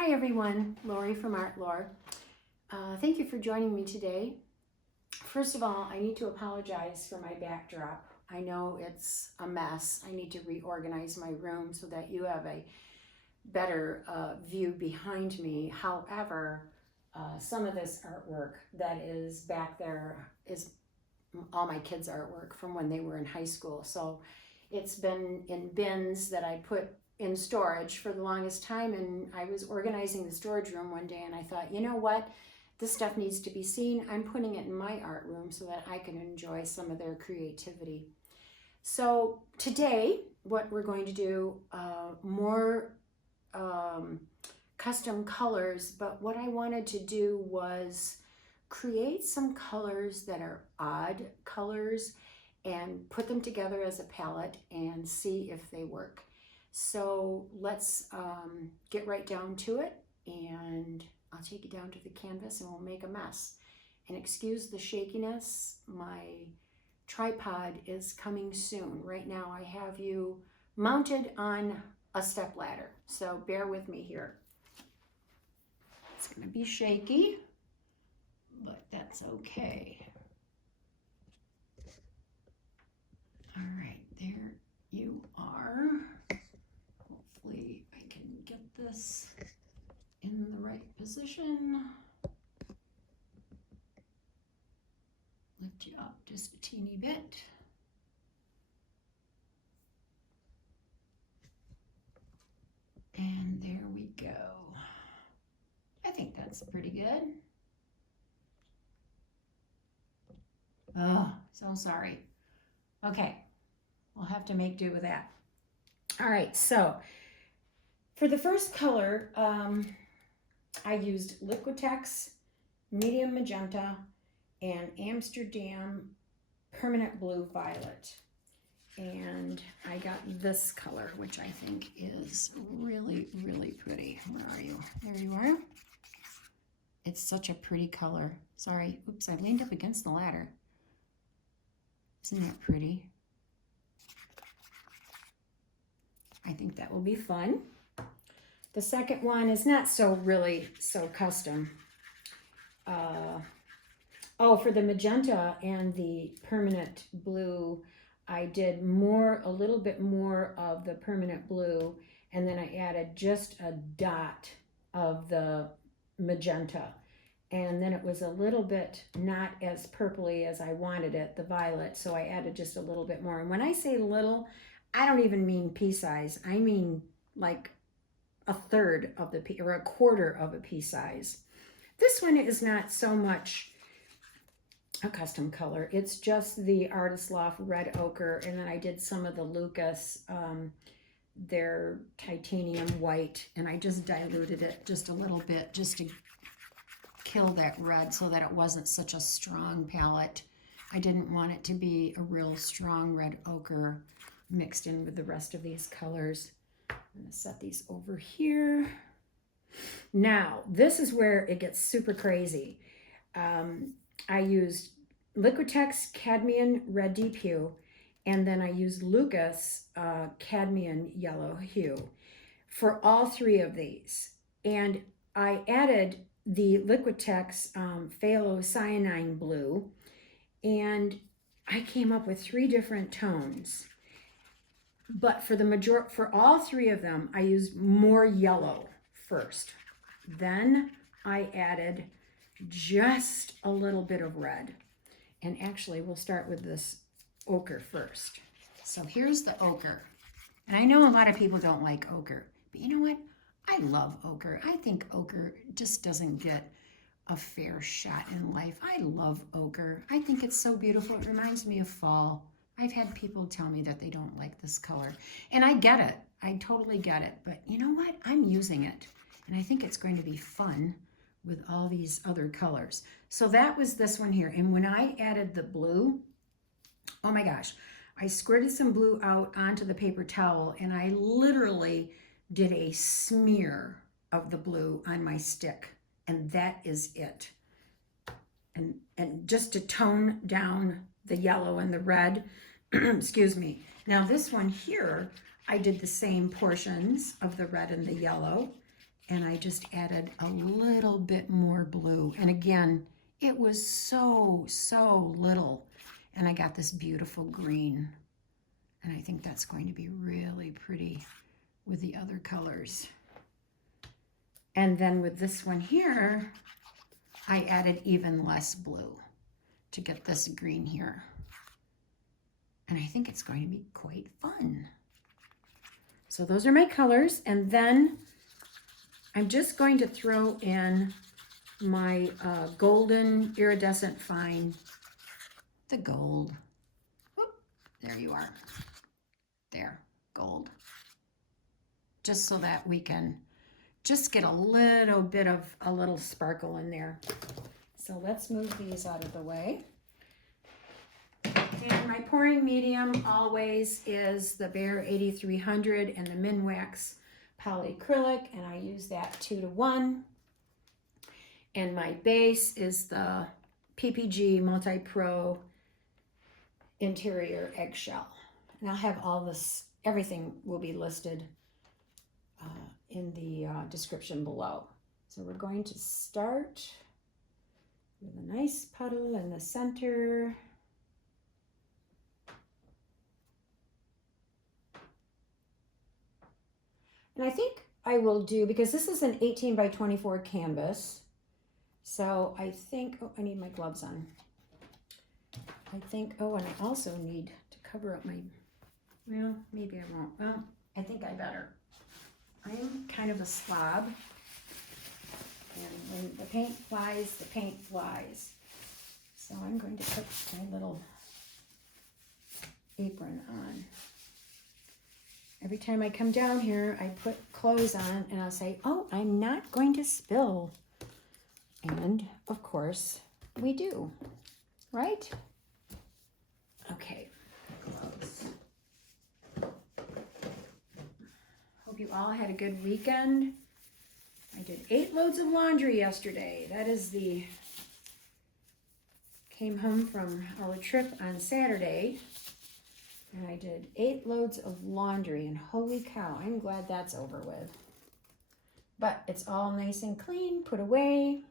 Hi everyone, Lori from Art Lore. Thank you for joining me today. First of all, I need to apologize for my backdrop. I know it's a mess. I need to reorganize my room so that you have a better view behind me. However, some of this artwork that is back there is all my kids' artwork from when they were in high school. So it's been in bins that I put in storage for the longest time, and I was organizing the storage room one day and I thought, you know what, this stuff needs to be seen. I'm putting it in my art room so that I can enjoy some of their creativity. So today what we're going to do, more custom colors, but what I wanted to do was create some colors that are odd colors and put them together as a palette and see if they work. So let's get right down to it, and I'll take you down to the canvas and we'll make a mess. And excuse the shakiness, my tripod is coming soon. Right now I have you mounted on a step ladder, so bear with me here. It's gonna be shaky, but that's okay. All right, there you are. Hopefully I can get this in the right position. Lift you up just a teeny bit. And there we go. I think that's pretty good. Oh, so sorry. Okay, we'll have to make do with that. All right, so for the first color, I used Liquitex Medium Magenta and Amsterdam Permanent Blue Violet. And I got this color, which I think is really, really pretty. Where are you? There you are. It's such a pretty color. Sorry, oops, I leaned up against the ladder. Isn't that pretty? I think that will be fun. The second one is not so custom. For the magenta and the permanent blue, I did a little bit more of the permanent blue, and then I added just a dot of the magenta. And then it was a little bit not as purpley as I wanted it, the violet, so I added just a little bit more. And when I say little, I don't even mean pea size. I mean like a third of the pea, or a quarter of a pea size. This one is not so much a custom color. It's just the Artist Loft red ochre, and then I did some of the Lukas, their titanium white, and I just diluted it just a little bit just to kill that red so that it wasn't such a strong palette. I didn't want it to be a real strong red ochre mixed in with the rest of these colors. I'm gonna set these over here. Now, this is where it gets super crazy. I used Liquitex Cadmium Red Deep Hue, and then I used Lukas Cadmium Yellow Hue for all three of these. And I added the Liquitex Phthalocyinine Blue, and I came up with 3 different tones. But for all 3 of them, I used more yellow first. Then I added just a little bit of red. And actually, we'll start with this ochre first. So here's the ochre. And I know a lot of people don't like ochre, but you know what? I love ochre. I think ochre just doesn't get a fair shot in life. I love ochre. I think it's so beautiful. It reminds me of fall. I've had people tell me that they don't like this color. And I get it. I totally get it. But you know what? I'm using it. And I think it's going to be fun with all these other colors. So that was this one here. And when I added the blue, oh my gosh, I squirted some blue out onto the paper towel, and I literally did a smear of the blue on my stick. And that is it. And just to tone down the yellow and the red, excuse me. Now this one here, I did the same portions of the red and the yellow, and I just added a little bit more blue. And again, it was so little. And I got this beautiful green. And I think that's going to be really pretty with the other colors. And then with this one here, I added even less blue to get this green here. And I think it's going to be quite fun. So those are my colors. And then I'm just going to throw in my golden iridescent fine, the gold. Whoop, there you are. There, gold. Just so that we can just get a little bit of a little sparkle in there. So let's move these out of the way. And my pouring medium always is the Behr 8300 and the Minwax polycrylic, and I use that 2:1. And my base is the PPG Multi-pro interior eggshell. And I'll have all this, everything will be listed in the description below. So we're going to start with a nice puddle in the center. And I think I will do, because this is an 18 by 24 canvas, so I think, oh, I need my gloves on. I think, oh, and I also need to cover up my, well, maybe I won't. Well, I think I better. I'm kind of a slob, and when the paint flies, the paint flies. So I'm going to put my little apron on. Every time I come down here, I put clothes on and I'll say, oh, I'm not going to spill. And of course we do, right? Okay, gloves. Hope you all had a good weekend. I did 8 loads of laundry yesterday. That is came home from our trip on Saturday. And I did 8 loads of laundry, and holy cow, I'm glad that's over with. But it's all nice and clean, put away,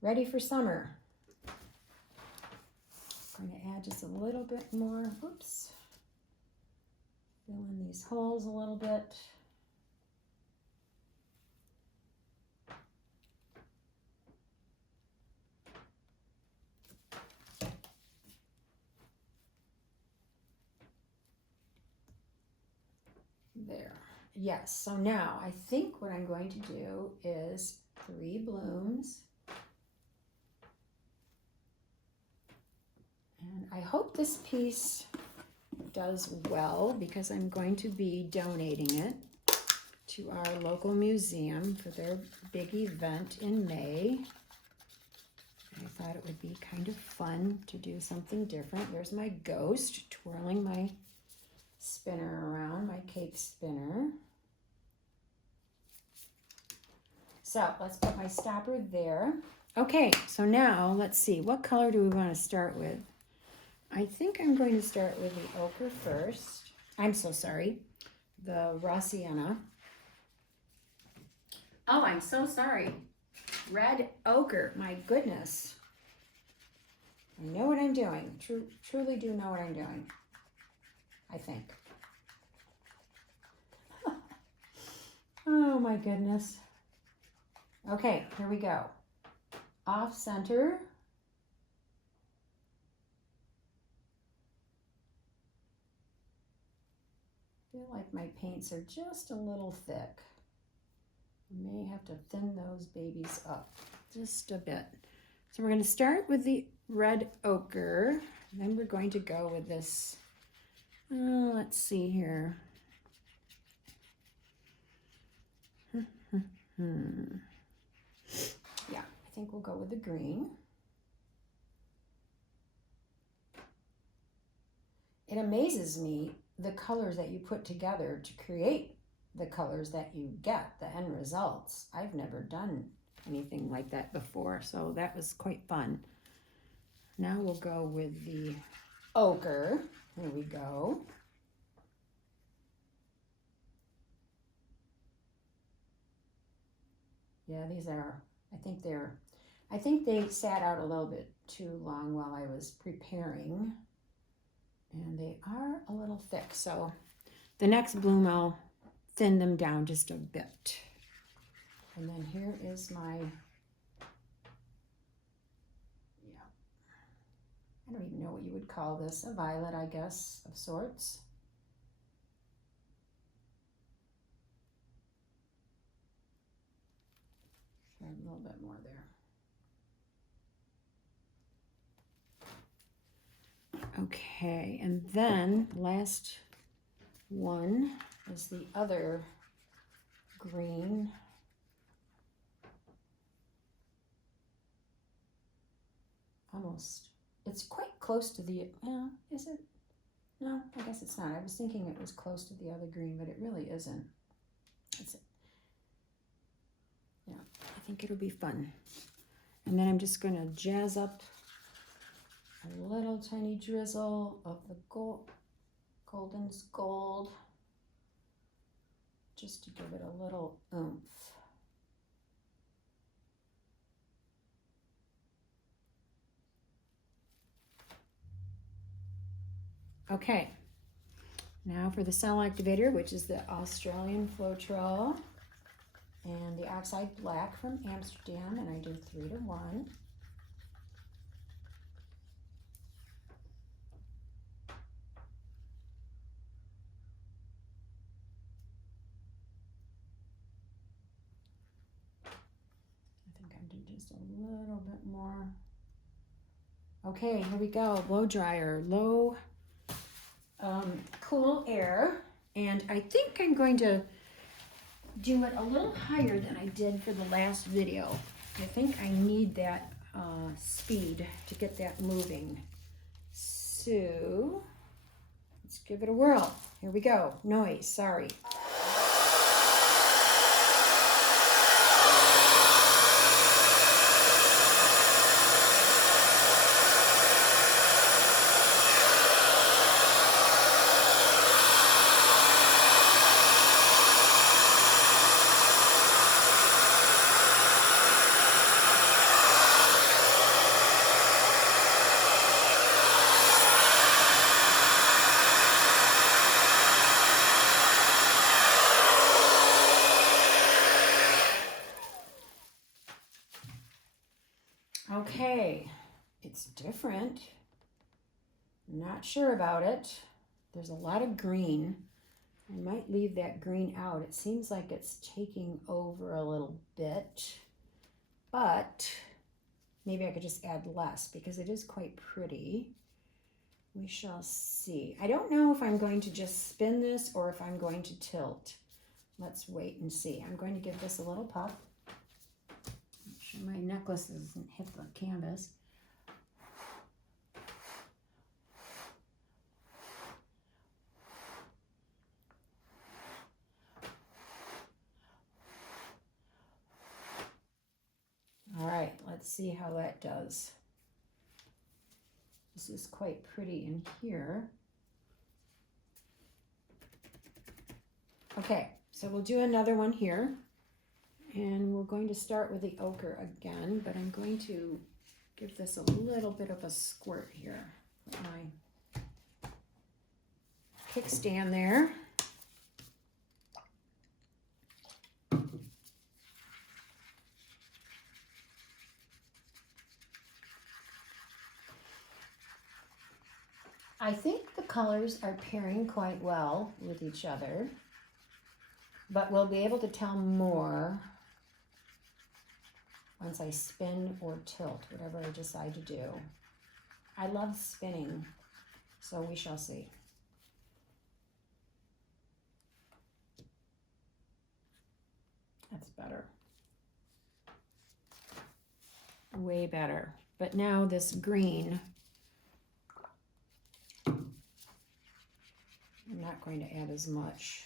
ready for summer. I'm going to add just a little bit more, oops, fill in these holes a little bit. There. Yes, so now I think what I'm going to do is 3 blooms. And I hope this piece does well, because I'm going to be donating it to our local museum for their big event in May. I thought it would be kind of fun to do something different. There's my ghost twirling my spinner around, my cake spinner. So let's put my stopper there. Okay, so now let's see, what color do we want to start with? I think I'm going to start with the ochre first. I'm so sorry, the raw sienna. Oh, I'm so sorry. Red ochre, my goodness. I know what I'm doing. Truly do know what I'm doing. I think. Oh my goodness. Okay, here we go. Off center. I feel like my paints are just a little thick. I may have to thin those babies up just a bit. So we're going to start with the red ochre. Then we're going to go with this. Let's see here. Yeah, I think we'll go with the green. It amazes me the colors that you put together to create the colors that you get, the end results. I've never done anything like that before, so that was quite fun. Now we'll go with the ochre. Here we go. Yeah, these are, I think they sat out a little bit too long while I was preparing. And they are a little thick, so the next bloom I'll thin them down just a bit. And then here is my, yeah, I don't even know what you would call this, a violet, I guess, of sorts. Try a little bit more there. Okay, and then last one is the other green. Almost, it's quite close to the, well, is it? No, I guess it's not. I was thinking it was close to the other green, but it really isn't. Yeah, I think it'll be fun. And then I'm just going to jazz up a little tiny drizzle of the Golden's Gold, just to give it a little oomph. Okay, now for the cell activator, which is the Australian Floetrol and the Oxide Black from Amsterdam, and I did 3 to 1. I think I did just a little bit more. Okay, here we go. Blow dryer, low cool air, and I think I'm going to do it a little higher than I did for the last video. I think I need that speed to get that moving. So let's give it a whirl. Here we go. Noise, sorry. Okay, it's different. Not sure about it. There's a lot of green. I might leave that green out. It seems like it's taking over a little bit, but maybe I could just add less because it is quite pretty. We shall see. I don't know if I'm going to just spin this or if I'm going to tilt. Let's wait and see. I'm going to give this a little puff. Make sure my necklace doesn't hit the canvas. All right, let's see how that does. This is quite pretty in here. Okay, so we'll do another one here. And we're going to start with the ochre again, but I'm going to give this a little bit of a squirt here. Put my kickstand there. I think the colors are pairing quite well with each other, but we'll be able to tell more once I spin or tilt, whatever I decide to do. I love spinning, so we shall see. That's better. Way better. But now this green, I'm not going to add as much.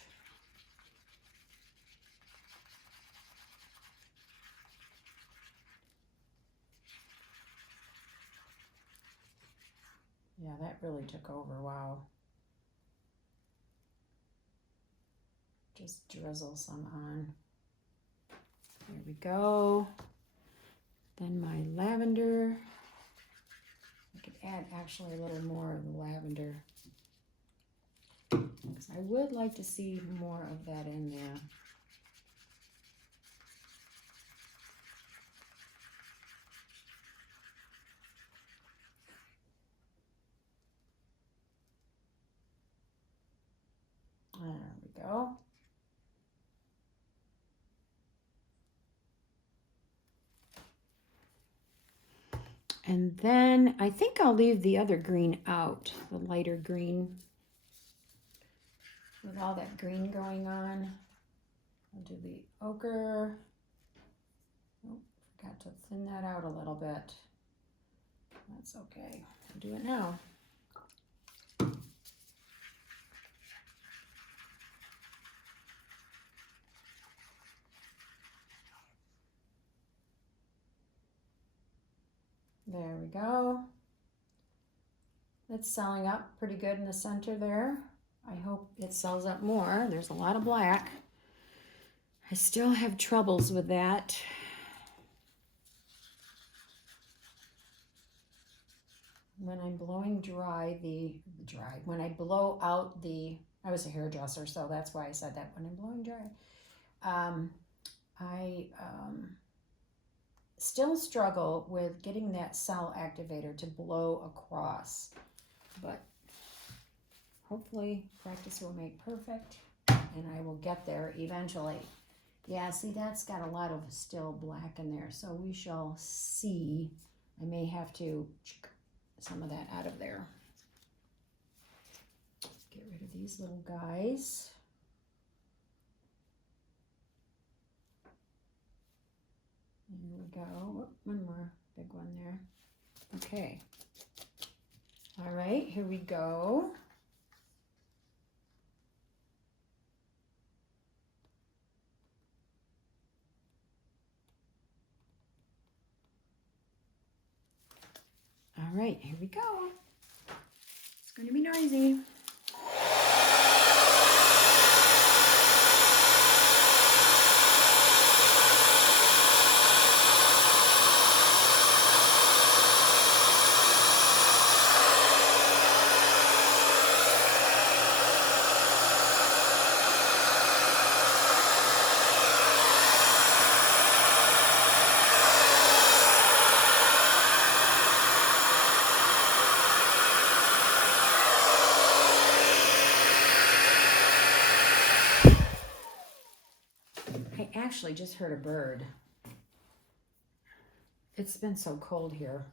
Yeah, that really took over, wow. Just drizzle some on. There we go. Then my lavender. I could add actually a little more of the lavender, because I would like to see more of that in there. There we go. And then I think I'll leave the other green out, the lighter green. With all that green going on, I'll do the ochre. Oh, forgot to thin that out a little bit. That's okay. I'll do it now. There we go. It's selling up pretty good in the center there. I hope it sells up more. There's a lot of black. I still have troubles with that. When I'm blowing when I blow out I was a hairdresser, so that's why I said that. When I'm blowing dry, I still struggle with getting that cell activator to blow across, but hopefully practice will make perfect, and I will get there eventually. Yeah, see, that's got a lot of still black in there, so we shall see. I may have to some of that out of there. Get rid of these little guys. There we go. One more big one there. Okay. All right, here we go. All right, here we go. It's going to be noisy. I actually just heard a bird. It's been so cold here.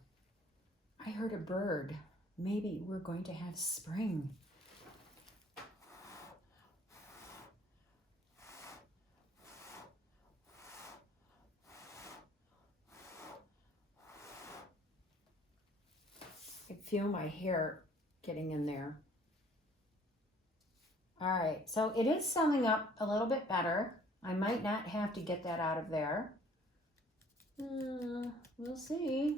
I heard a bird. Maybe we're going to have spring. I feel my hair getting in there. All right, so it is summing up a little bit better. I might not have to get that out of there. We'll see.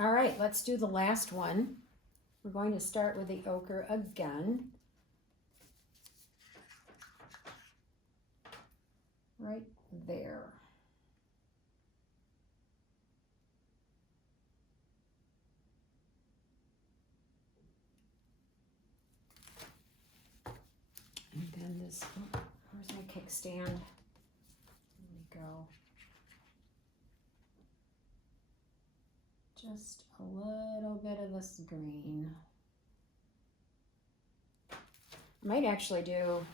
All right, let's do the last one. We're going to start with the ochre again. Right there. And then this, where's my kickstand? There we go. Just a little bit of this green. I might actually do,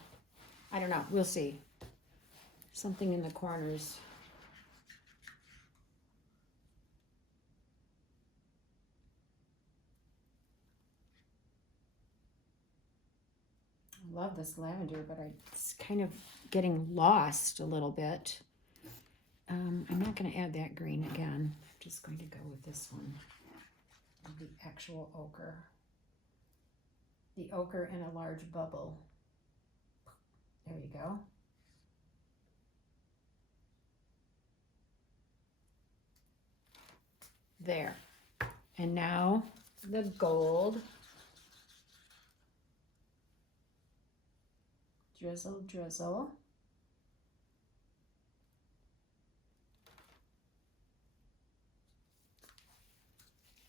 I don't know, we'll see. Something in the corners. I love this lavender, but it's kind of getting lost a little bit. I'm not going to add that green again. I'm just going to go with this one, the actual ochre. The ochre in a large bubble. There you go. There. And now the gold. Drizzle, drizzle.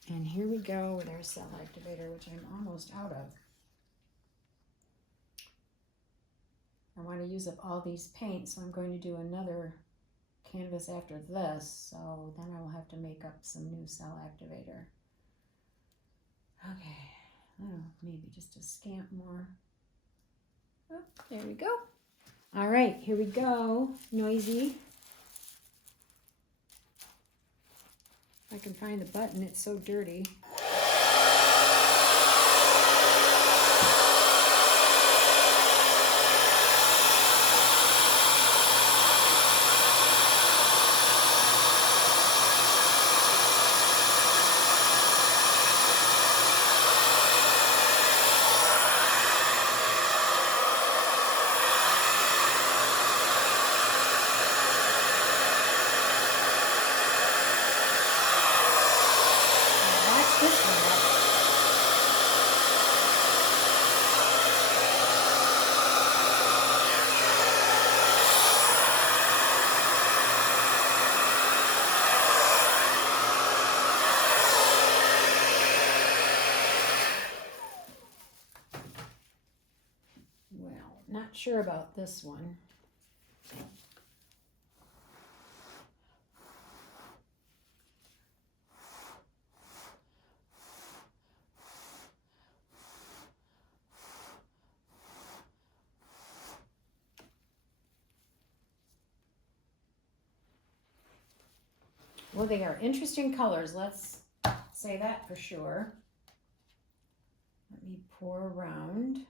And here we go with our cell activator, which I'm almost out of. I want to use up all these paints, so I'm going to do another canvas after this, so then I will have to make up some new cell activator. Okay, oh, maybe just a scant more. Oh, there we go. All right, here we go. Noisy. If I can find the button, it's so dirty. Not sure about this one. Well, they are interesting colors. Let's say that for sure. Let me pour around.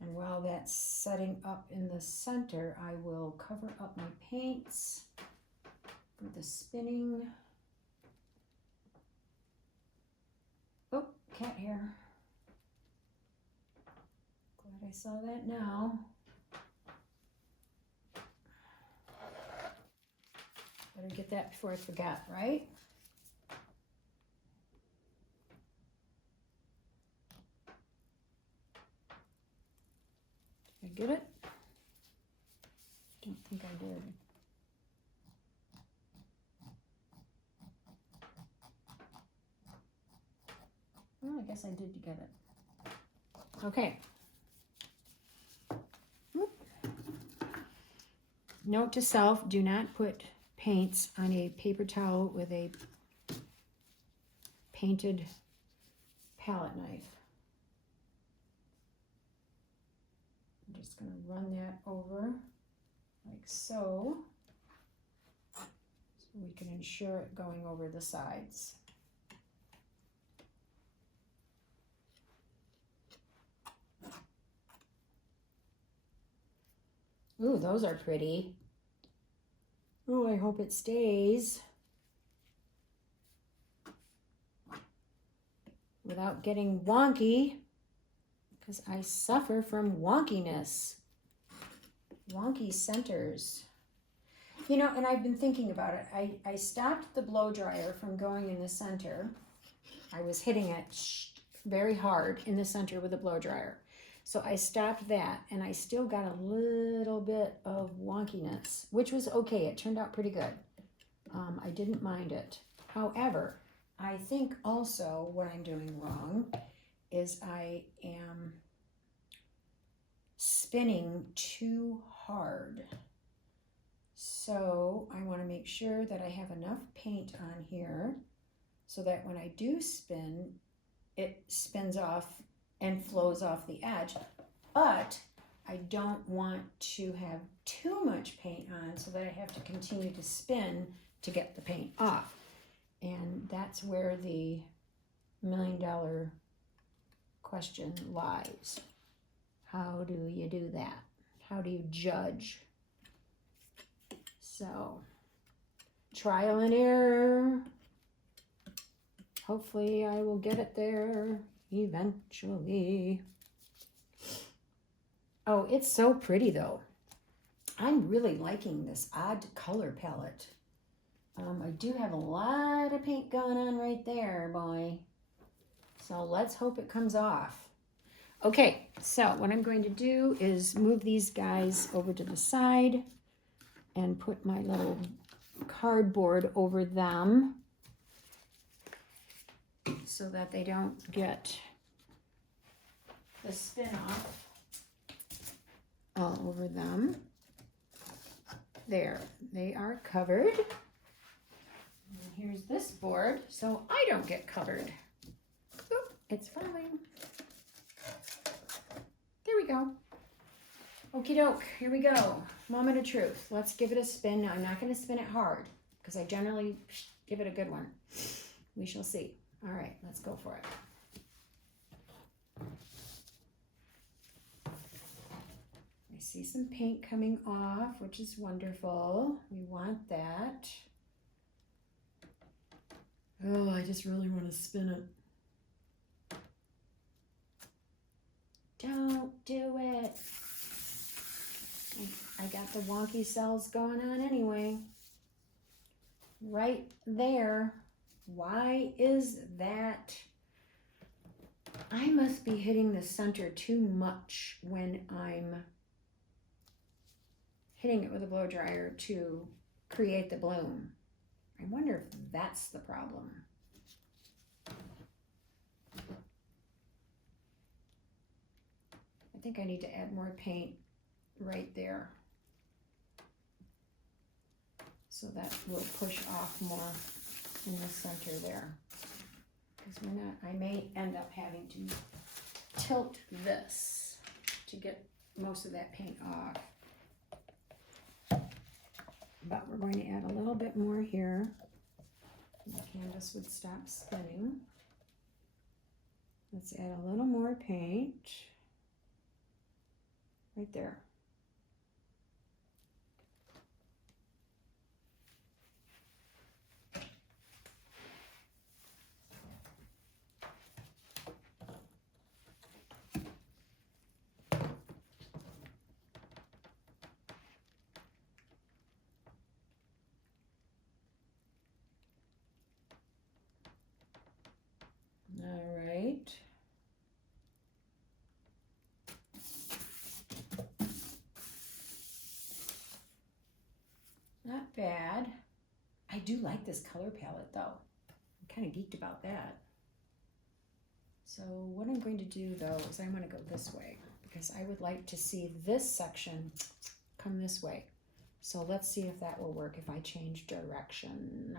And while that's setting up in the center, I will cover up my paints for the spinning. Oh, cat hair. Glad I saw that now. Better get that before I forget, right? Did I get it? Don't think I did. Well, I guess I did get it. Okay. Whoop. Note to self, do not put paints on a paper towel with a painted palette knife. I'm just going to run that over like so, so we can ensure it going over the sides. Ooh, those are pretty. Ooh, I hope it stays without getting wonky, because I suffer from wonkiness. Wonky centers. You know, and I've been thinking about it. I stopped the blow dryer from going in the center. I was hitting it very hard in the center with the blow dryer. So I stopped that, and I still got a little bit of wonkiness, which was okay. It turned out pretty good. I didn't mind it. However, I think also what I'm doing wrong is I am spinning too hard. So I want to make sure that I have enough paint on here so that when I do spin, it spins off and flows off the edge, but I don't want to have too much paint on so that I have to continue to spin to get the paint off. And that's where the $1,000,000 question lies. How do you do that? How do you judge? So, trial and error. Hopefully I will get it there eventually. Oh, it's so pretty though. I'm really liking this odd color palette. I do have a lot of paint going on right there, boy. So let's hope it comes off. Okay, so what I'm going to do is move these guys over to the side and put my little cardboard over them so that they don't get the spin off all over them. There, they are covered. And here's this board, so I don't get covered. Oop, it's falling. There we go. Okie doke, here we go. Moment of truth. Let's give it a spin. Now, I'm not going to spin it hard because I generally give it a good one. We shall see. All right, let's go for it. I see some paint coming off, which is wonderful. We want that. Oh, I just really want to spin it. Don't do it. I got the wonky cells going on anyway. Right there. Why is that? I must be hitting the center too much when I'm hitting it with a blow dryer to create the bloom. I wonder if that's the problem. I think I need to add more paint right there so that will push off more in the center there, because we're not, I may end up having to tilt this to get most of that paint off, but we're going to add a little bit more here. The canvas would stop spinning. Let's add a little more paint right there. All right. Not bad. I do like this color palette though. I'm kind of geeked about that. So what I'm going to do though is I'm going to go this way because I would like to see this section come this way. So let's see if that will work if I change direction.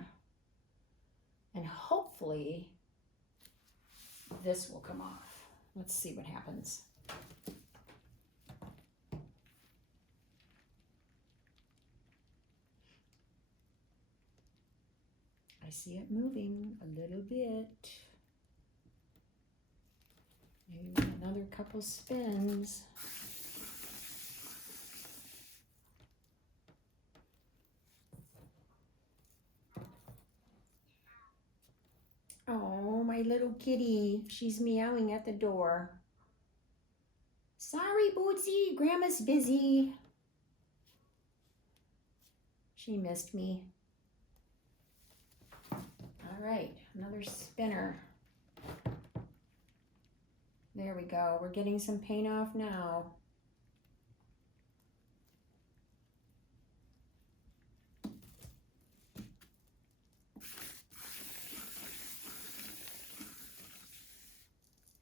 And hopefully this will come off. Let's see what happens. I see it moving a little bit. Maybe another couple spins. Oh, my little kitty. She's meowing at the door. Sorry, Bootsy. Grandma's busy. She missed me. All right, another spinner. There we go. We're getting some paint off now.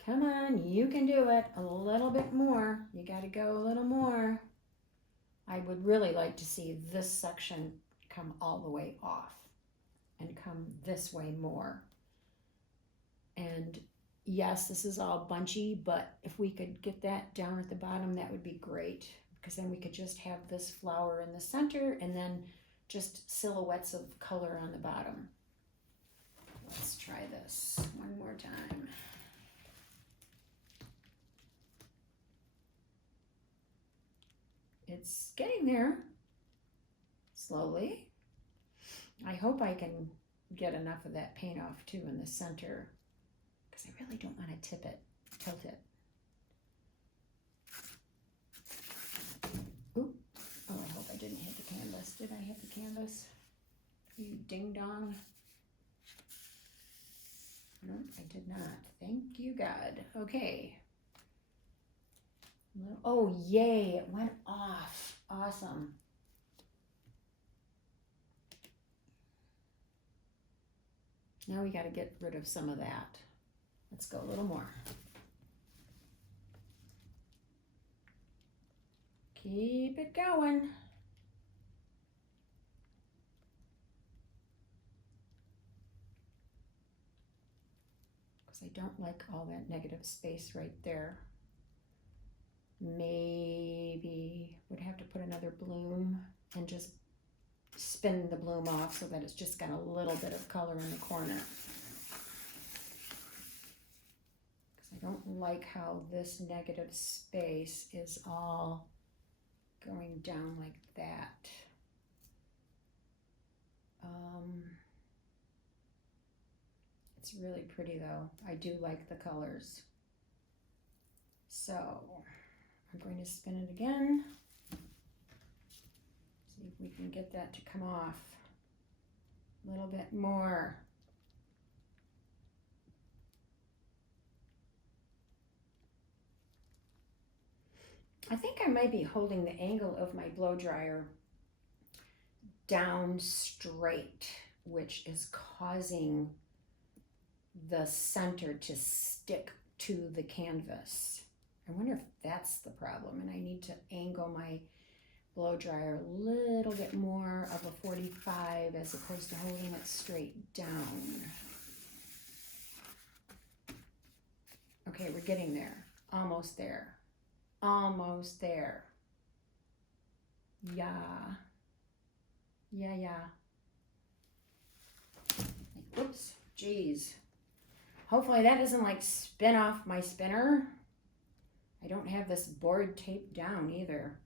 Come on, you can do it. A little bit more. You got to go a little more. I would really like to see this section come all the way off and come this way more. And yes, this is all bunchy, but if we could get that down at the bottom, that would be great, because then we could just have this flower in the center and then just silhouettes of color on the bottom. Let's try this one more time. It's getting there, slowly. I hope I can get enough of that paint off too in the center, because I really don't want to tilt it. Did I hit the canvas? You ding dong. No, I did not. Thank you, God. Okay. Oh, yay, it went off. Awesome. Now we got to get rid of some of that. Let's go a little more. Keep it going. Because I don't like all that negative space right there. Maybe would have to put another bloom and just spin the bloom off so that it's just got a little bit of color in the corner. Because I don't like how this negative space is all going down like that. It's really pretty though. I do like the colors. So I'm going to spin it again. See if we can get that to come off a little bit more. I think I might be holding the angle of my blow dryer down straight, which is causing the center to stick to the canvas. I wonder if that's the problem, and I need to angle my blow dryer a little bit more of a 45 as opposed to holding it straight down. Okay, we're getting there. Almost there. Almost there. Yeah. Yeah, yeah. Oops, geez. Hopefully that doesn't like spin off my spinner. I don't have this board taped down either.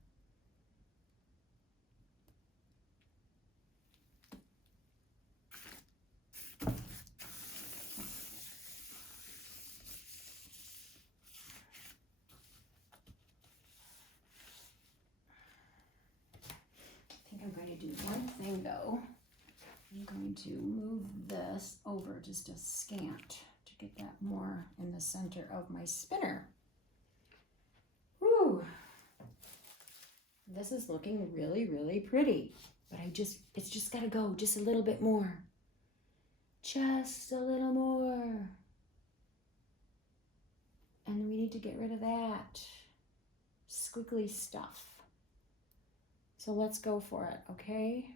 I think I'm going to do one thing though. I'm going to move this over just a scant to get that more in the center of my spinner. Whew. This is looking really, really pretty, but it's just got to go just a little bit more. Just a little more. And we need to get rid of that squiggly stuff. So let's go for it, okay?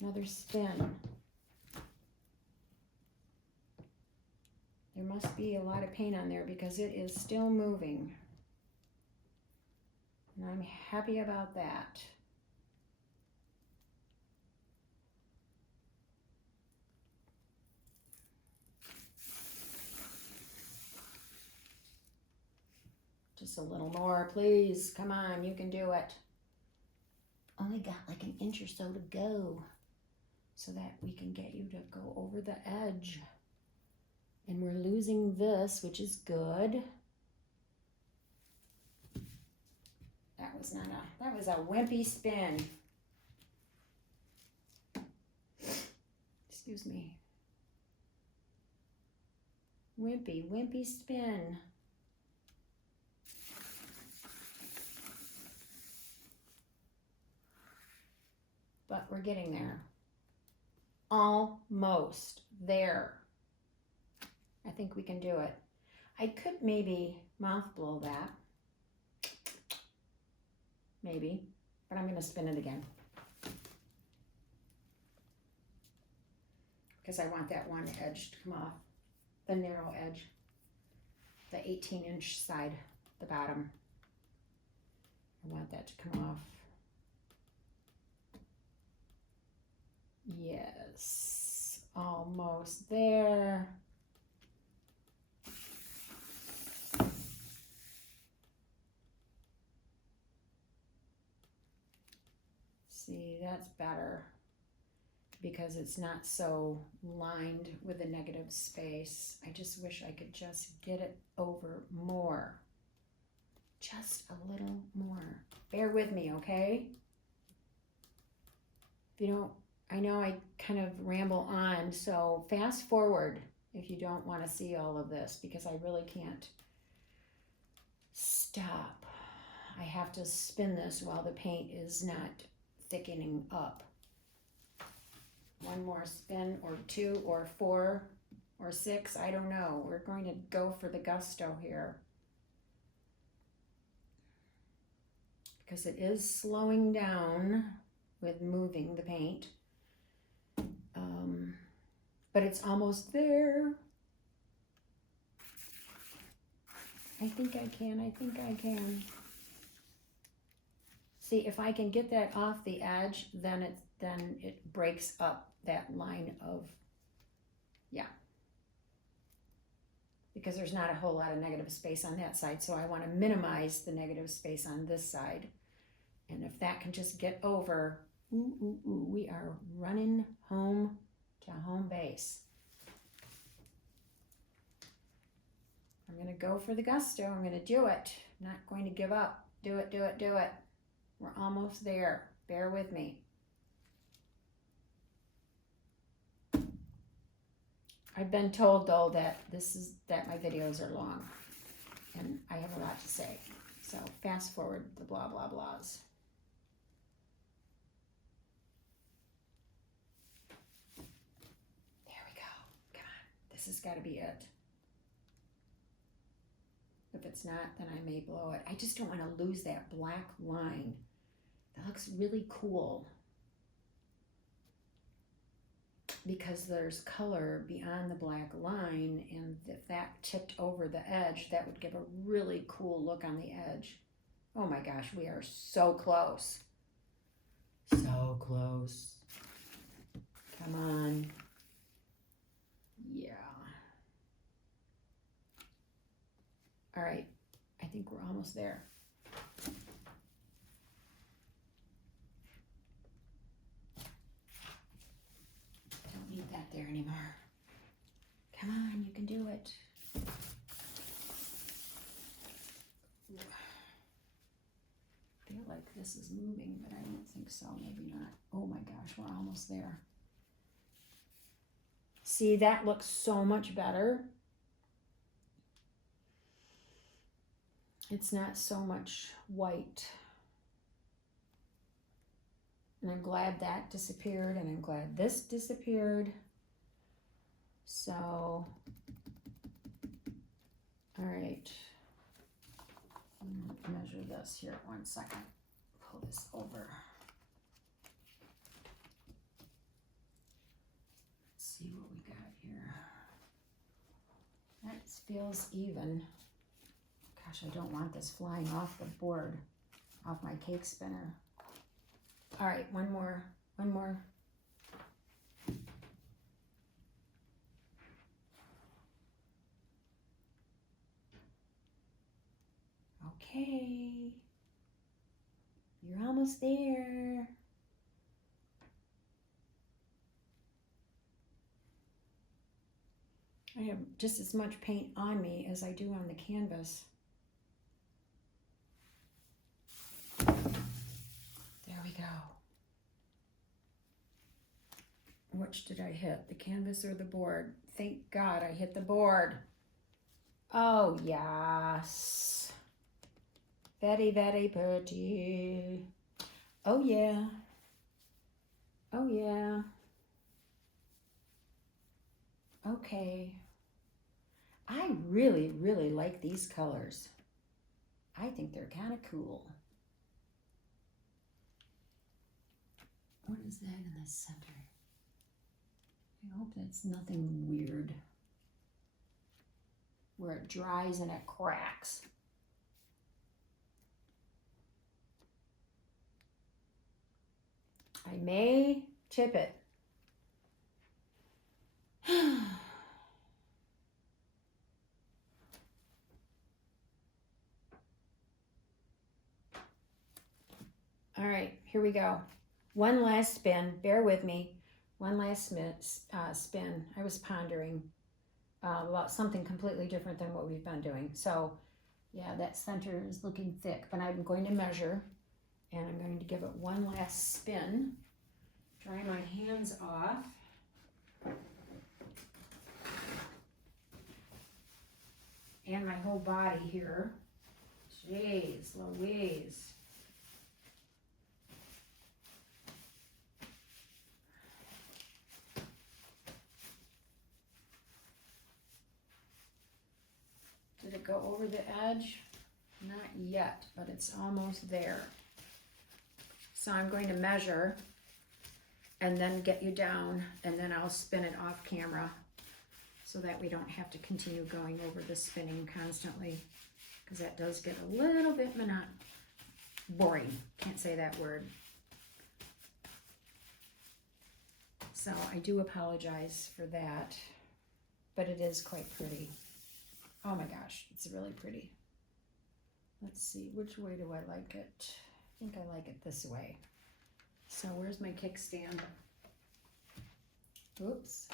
Another spin. There must be a lot of paint on there because it is still moving. And I'm happy about that. Just a little more, please. Come on, you can do it. Only got like an inch or so to go so that we can get you to go over the edge. And we're losing this, which is good. That was a wimpy spin. Excuse me. Wimpy spin. But we're getting there. Almost there. I think we can do it. I could maybe mouth blow that. Maybe, but I'm going to spin it again. Because I want that one edge to come off. The narrow edge. The 18-inch side, the bottom. I want that to come off. Yes, almost there. See, that's better because it's not so lined with a negative space. I just wish I could just get it over more. Just a little more. Bear with me, okay? If you don't, I know I kind of ramble on, so fast forward if you don't want to see all of this, because I really can't stop. I have to spin this while the paint is not thickening up. One more spin, or 2 or 4 or 6, I don't know. We're going to go for the gusto here, because it is slowing down with moving the paint. But it's almost there. I think I can. See, if I can get that off the edge, then it breaks up that line of, yeah. Because there's not a whole lot of negative space on that side, so I want to minimize the negative space on this side. And if that can just get over, we are running home to home base. I'm going to go for the gusto. I'm going to do it. I'm not going to give up. Do it, do it, do it. We're almost there. Bear with me. I've been told, though, that my videos are long, and I have a lot to say. So fast forward the blah, blah, blahs. There we go. Come on. This has got to be it. If it's not, then I may blow it. I just don't want to lose that black line. That looks really cool, because there's color beyond the black line, and if that tipped over the edge, that would give a really cool look on the edge. Oh my gosh, we are so close. So close. Come on. Yeah. All right, I think we're almost there. Don't need that there anymore. Come on, you can do it. I feel like this is moving, but I don't think so, maybe not. Oh my gosh, we're almost there. See, that looks so much better. It's not so much white. And I'm glad that disappeared, and I'm glad this disappeared. So, all right. I'm gonna measure this here 1 second. Pull this over. Let's see what we got here. That feels even. Gosh, I don't want this flying off the board, off my cake spinner. All right, one more. Okay, you're almost there. I have just as much paint on me as I do on the canvas. There we go. Which did I hit? The canvas or the board? Thank God I hit the board. Oh, yes. Very, very pretty. Oh, yeah. Oh, yeah. Okay. I really, really like these colors. I think they're kind of cool. What is that in the center? I hope that's nothing weird, where it dries and it cracks. I may tip it. All right, here we go. One last spin, bear with me. One last spin. I was pondering about something completely different than what we've been doing. So yeah, that center is looking thick, but I'm going to measure, and I'm going to give it one last spin, Dry my hands off. And my whole body here. Jeez Louise. Did it go over the edge? Not yet, but it's almost there. So I'm going to measure and then get you down, and then I'll spin it off camera so that we don't have to continue going over the spinning constantly, because that does get a little bit boring. Can't say that word. So I do apologize for that, but it is quite pretty. Oh my gosh, it's really pretty. Let's see, which way do I like it? I think I like it this way. So where's my kickstand? Oops.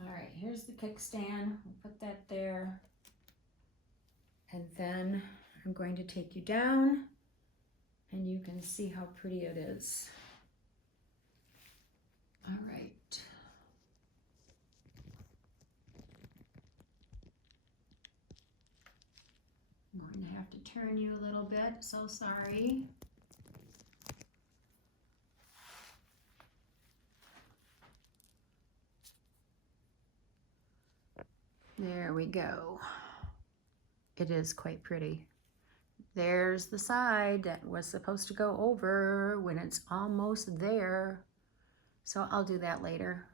All right, here's the kickstand. We'll put that there. And then I'm going to take you down and you can see how pretty it is. All right. I'm going to have to turn you a little bit, so sorry. There we go. It is quite pretty. There's the side that was supposed to go over when it's almost there. So I'll do that later.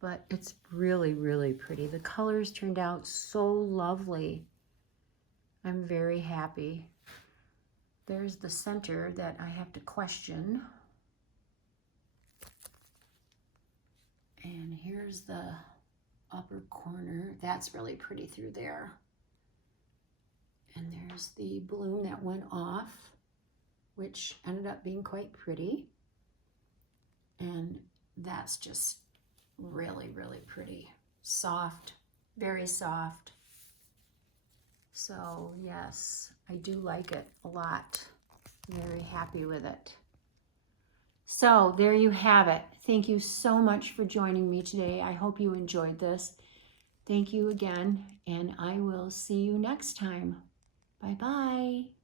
But it's really, really pretty. The colors turned out so lovely. I'm very happy. There's the center that I have to question. And here's the upper corner. That's really pretty through there. And there's the bloom that went off, which ended up being quite pretty. And that's just really, really pretty. Soft, very soft. So yes, I do like it a lot. Very happy with it. So there you have it. Thank you so much for joining me today. I hope you enjoyed this. Thank you again, and I will see you next time. Bye-bye.